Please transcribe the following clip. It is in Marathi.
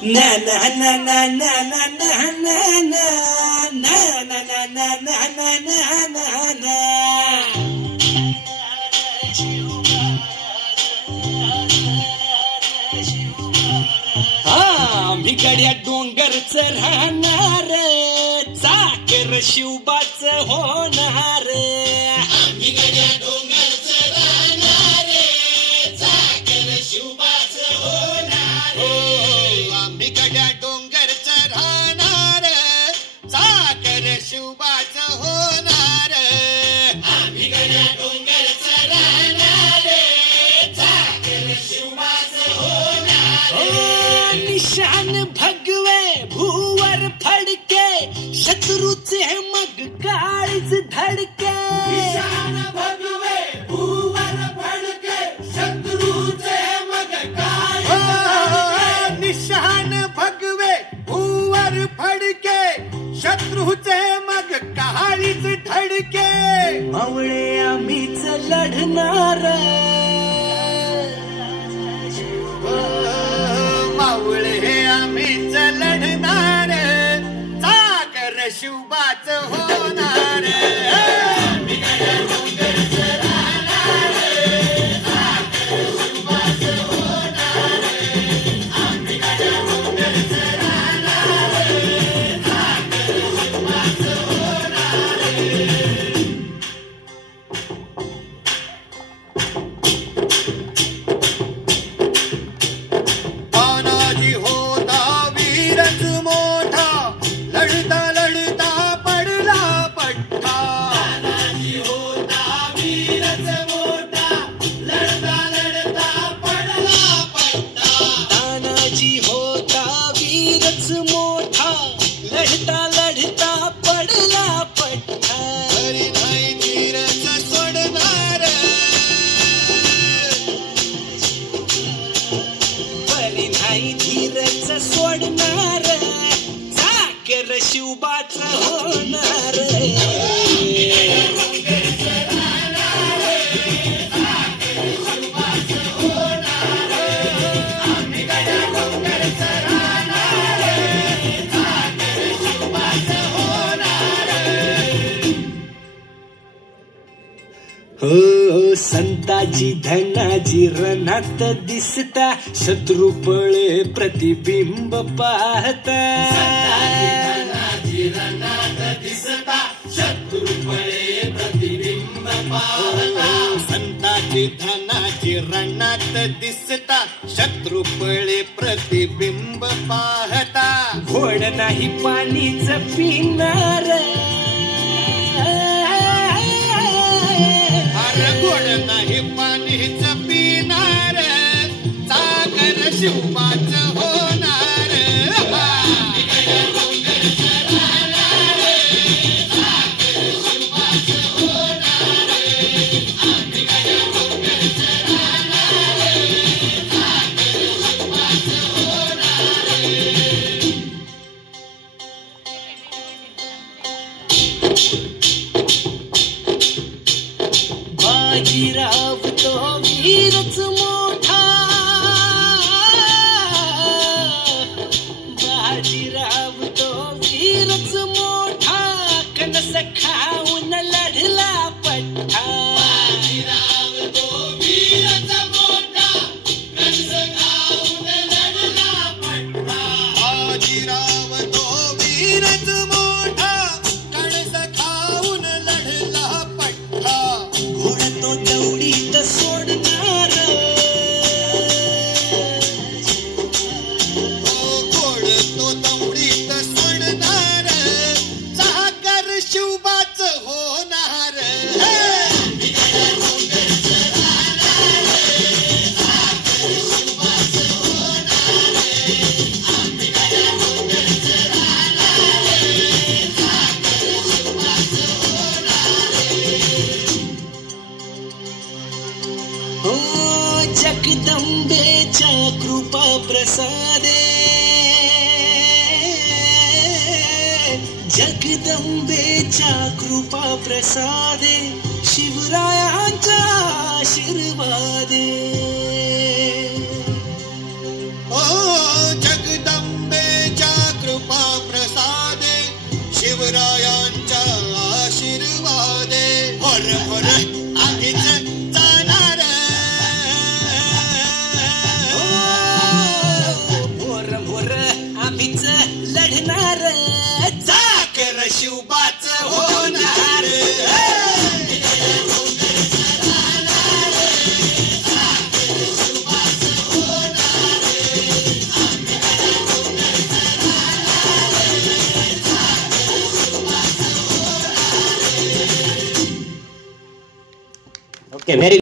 na na na na na na na na na na na na na na na na. मी गड्या डोंगरच राहणार चाकर शिवबाच होणार. मी गड्या डोंगरच राहणार चाकर शिवबाच होणार. आम्ही गड्या डोंगरच राहणार चाकर शिवबाच होणार. आम्ही गड्या डोंगरच राहणार चाकर शिवबाच होणार. निशान भगवे भूवर फडके शत्रूचे मग काळीच धडके. निशान भगवे भूवर फडके शत्रूचे मग काळीच. निशान भगवे भूवर फडके शत्रूचे मग काळीच धडके. मावळे आम्हीच लढणार मावळे आम्हीच लढणार चाकर शिवबाच होणार. मी गड्या डोंगरच राहणार चाकर शिवबाच होणार. आम्ही गड्या डोंगरच राहणार चाकर शिवबाच होणार. तानाजी होता वीरच मोठा लढता लढता पडला पट्टा. तानाजी होता वीरच मोठा लढता लढता पडला पट्टा. तानाजी होता वीरच मोठा लढता लढता पडला पट्टा. घरी नाही धीरच सोडणार बरी नाही धीरच सोडणार चाकर शिवबाच होणार. आम्ही गड्या डोंगरच राहणार चाकर शिवबाच होणार. हो संताजी धनाजी रणात दिसता शत्रू पळे प्रतिबिंब पाहता. धनाजी रणात दिसता शत्रू पळे प्रतिबिंब पाहता. संताजी धनाजी रणात दिसता शत्रू पळे प्रतिबिंब पाहता. घोड नाही पाणीच पिणार अरे गोड नाही पाणीच पिणार चाकर शिवबाच होणार. मी गड्या डोंगरच राहणार चाकर शिवबाच होणार. आम्ही गड्या डोंगरच राहणार चाकर शिवबाच होणार. बाजीराव तो वीरच मोठा. बाजीराव तो वीरच मोठा कणस खाऊन लढला पट्टा. बाजीराव तो वीरच मोठा कंस खाऊन लढला पट्टा. बाजीराव तो वीरच मोठा कणस खाऊन लढला पट्टा. घोड तो दौडीत सोडणार गोड तो दौडीत सोडणार चाकर शिवबाच होणार. मी गड्या डोंगरच राहणार चाकर शिवबाच होणार. आम्ही गड्या डोंगरच राहणार चाकर शिवबाच होणार. हो जगदंबेच्या कृपा प्रसादे. जगदंबेच्या कृपा प्रसादे शिवरायांचा आशीर्वादे. ओ जगदंबे भोर भोर आगीच जाणार भोर भोर आम्हीच लढणार चाकर शिवबाच होणार ओके व्हेरी